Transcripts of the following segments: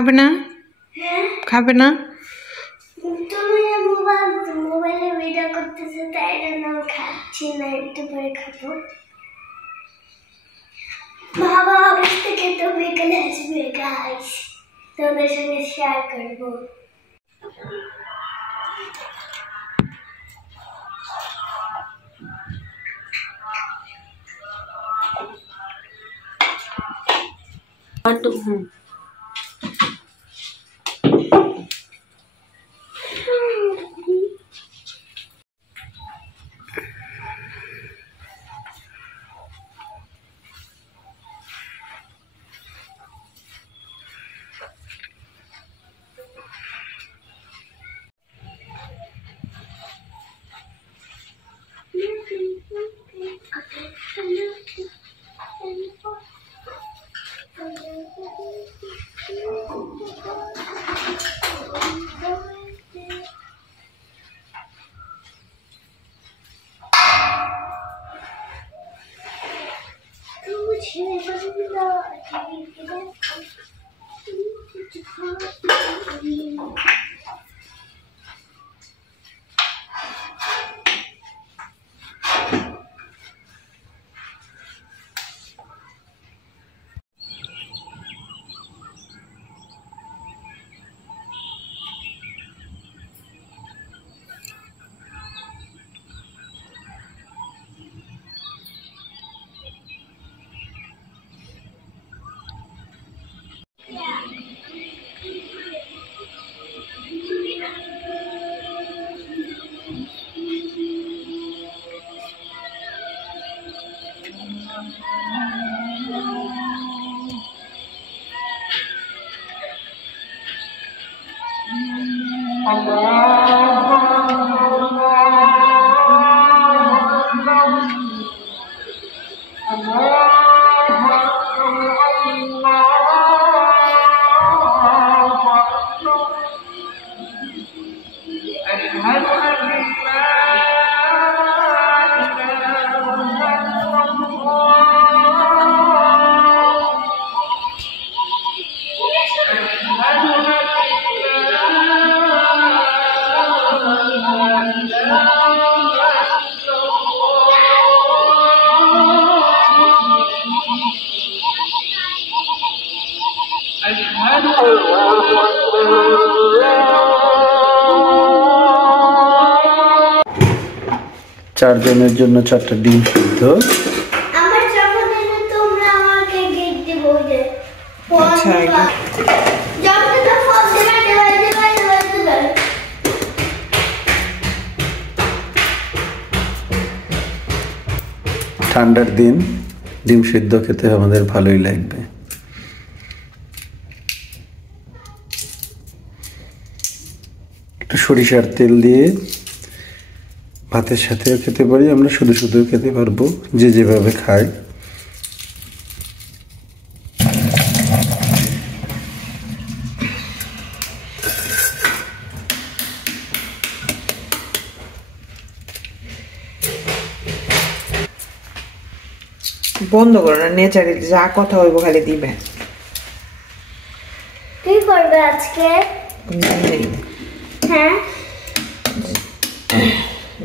খাবে না? খাবে না? তুমি মোবাইলে ভিডিও করতেছো তাই জন্য খাচ্ছি না, একটু পরে খাবো। বাবা অফিস থেকে তো বিকেলে আসবে গাইস, তোমাদের সঙ্গে শেয়ার করবো। চারজনের জন্য 4টা ডিম সিদ্ধ। আমার জন্মদিনে তোমরা আমাকে গিফট দিবো যে আচ্ছা, জন্মদিনে ফল দেবে। ঠান্ডার দিন ডিম সিদ্ধ খেতে আমাদের ভালোই লাগবে। একটু সরিষার তেল দিয়ে ভাতের সাথেও খেতে পারি, আমরা শুধু শুধুও খেতে পারবো, যে যেভাবে খায়। বন্ধ করো না, নেচারে যা কথা হইব খালি দিবে। কি করবে আজকে? হ্যাঁ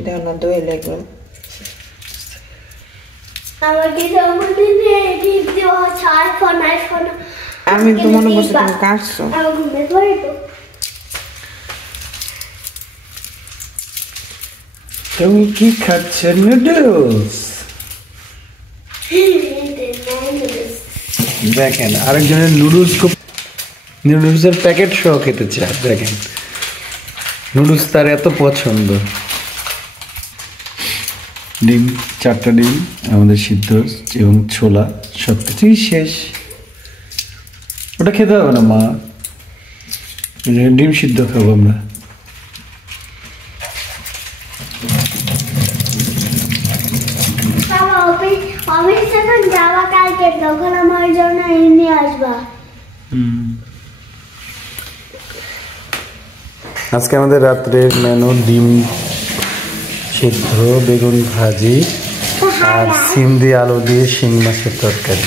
দেও না, দই লাগবে। আমাকে জন্মদিনে গিফট দেওয়া হচ্ছে আইফোন। আমি তো মনে করছি তুমি কাটছো। আমি ঘুমে পড়বো। তুমি কি খাচ্ছ? নুডলস। দেখেন আরেকজনের নুডলসের প্যাকেট সহ খেতে চায়। দেখেন নুডলস তার এত পছন্দ। ডিম 4টা ডিম আমাদের সিদ্ধ এবং ছোলা সব কিছুই শেষ। ওটা খেতে হবে না মা, ডিম সিদ্ধ খাবো আমরা। অফিস যখন যাওয়া কালকে তখন আমার জন্য নিয়ে আসবা। আজকে আমাদের রাত্রের মেনু ডিম সিদ্ধ, বেগুন ভাজি আর সিম দিয়ে আলু দিয়ে শিং মাছের তরকারি।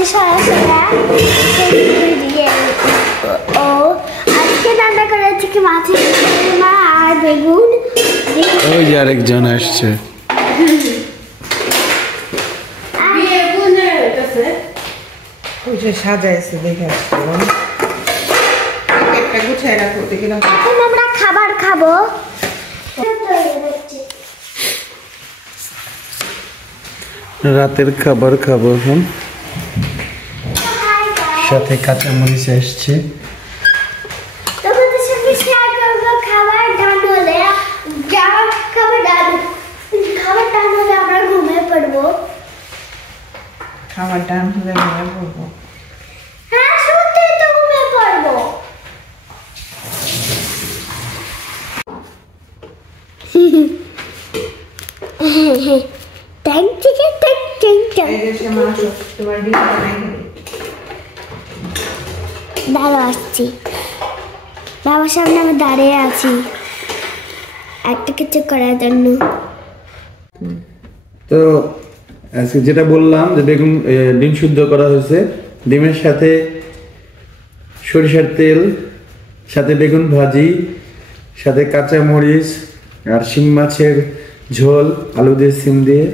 আছে সরাসরি দিয়ে ও আজকে রান্না করেছি কি মাছের মা আর বেগুন ওই যে আরেকজন আসছে। ওই যে সাজাইছে দেখে আসছিলাম। একটা গুছাই রাখো দেখলাম। এখন আমরা খাবার খাবো। রাতের খাবার খাবো এখন, সাথে কাঁচামরিচ আসছে। তোমাদের সঙ্গে শেয়ার করবো খাবার ডান হলে খাবার ডান হলে আমরা ঘুমিয়ে পড়বো। খাবার টান হলে ঘুমিয়ে পড়বো। হ্যাঁ সত্যি তো ঘুমিয়ে পড়বো। দাঁড়া আসছি, বাবার সামনে আমি দাঁড়িয়ে আছি একটা কিছু করার জন্য। তো আজকে যেটা বললাম যে বেগুন ডিম সিদ্ধ করা হয়েছে, ডিমের সাথে সরিষার তেল, সাথে বেগুন ভাজি, সাথে কাঁচামরিচ আর শিং মাছের ঝোল, আলু দিয়ে সিম দিয়ে।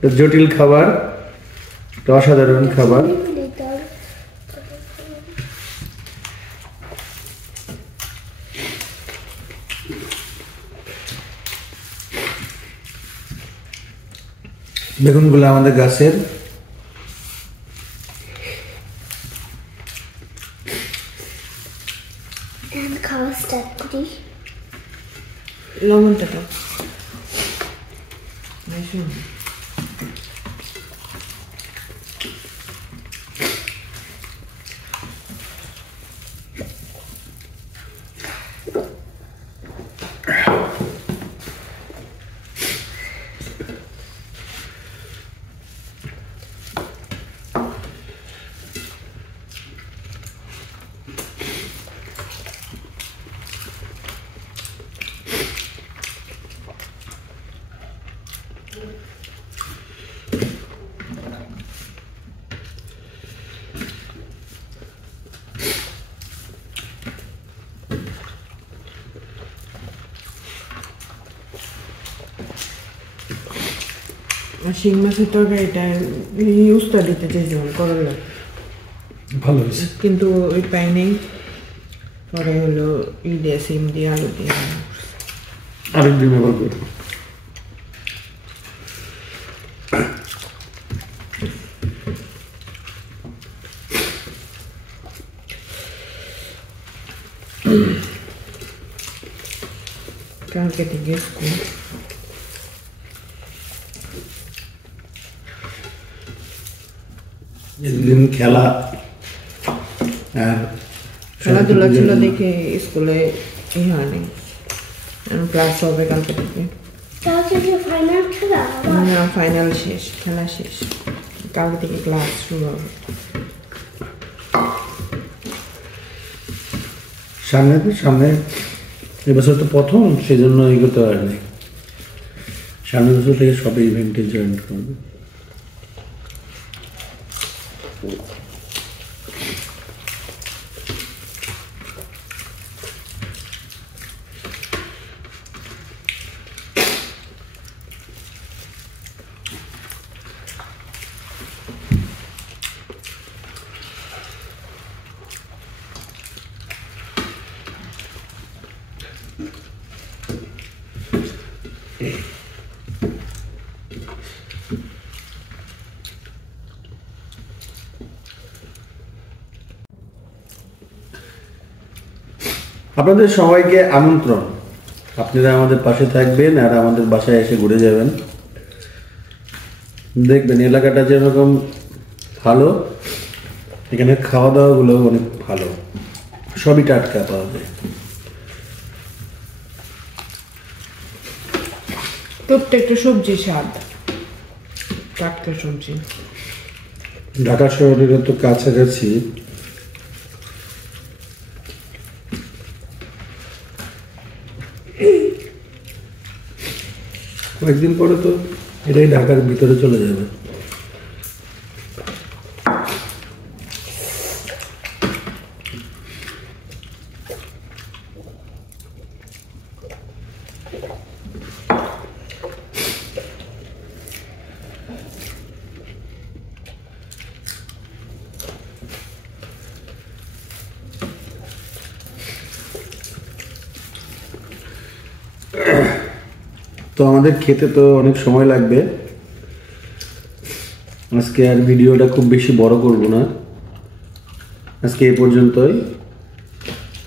তো জটিল খাবার, তো অসাধারণ খাবার। বেগুনগুলো আমাদের গাছের। খাওয়া স্টার্ট করি। লবণটা তো শিং মাছের তরকারিটা ইউজটা দিতে চেয়েছিলাম করলা, ভালো হয়েছে, কিন্তু ওই পাই নেই। পরে হলো ই দিয়ে সিম দিয়ে আলু দিয়ে আরেকদিন আবার করবো। কালকে থেকে স্কুল। একদিন খেলা আর খেলাধুলা ছিল দেখে স্কুলে ই হয়নি, ক্লাস হবে কালকে থেকে। ফাইনাল খেলা না, ফাইনাল শেষ, খেলা শেষ, কালকে থেকে ক্লাস শুরু হবে। সামনে এবছর তো প্রথম, সেই জন্য এগোতে পারেনি। সামনের বছর থেকে সব ইভেন্টে জয়েন করবে। আপনাদের সবাইকে আমন্ত্রণ, আপনারা আমাদের পাশে থাকবেন আর আমাদের বাসায় এসে ঘুরে যাবেন, দেখবেন এলাকাটা যেরকম ভালো, এখানে খাওয়া দাওয়াগুলো অনেক ভালো, সবই টাটকা পাওয়া যায়। প্রত্যেকটা সবজি স্বাদ, টাটকা সবজি। ঢাকা শহরের তো কাছাকাছি, কয়েকদিন পরে তো এটাই ঢাকার ভিতরে চলে যাবে। তো আমাদের খেতে তো অনেক সময় লাগবে, আজকে আর ভিডিওটা খুব বেশি বড় করব না, আজকে এই পর্যন্তই।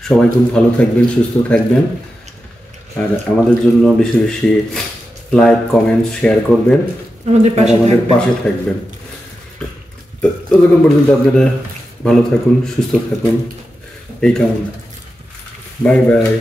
সবাই খুব ভালো থাকবেন, সুস্থ থাকবেন, আর আমাদের জন্য বেশি বেশি লাইক, কমেন্ট, শেয়ার করবেন, আমাদের আর আমাদের পাশে থাকবেন। ততক্ষণ পর্যন্ত আপনারা ভালো থাকুন, সুস্থ থাকুন, এই কামনা। Bye bye.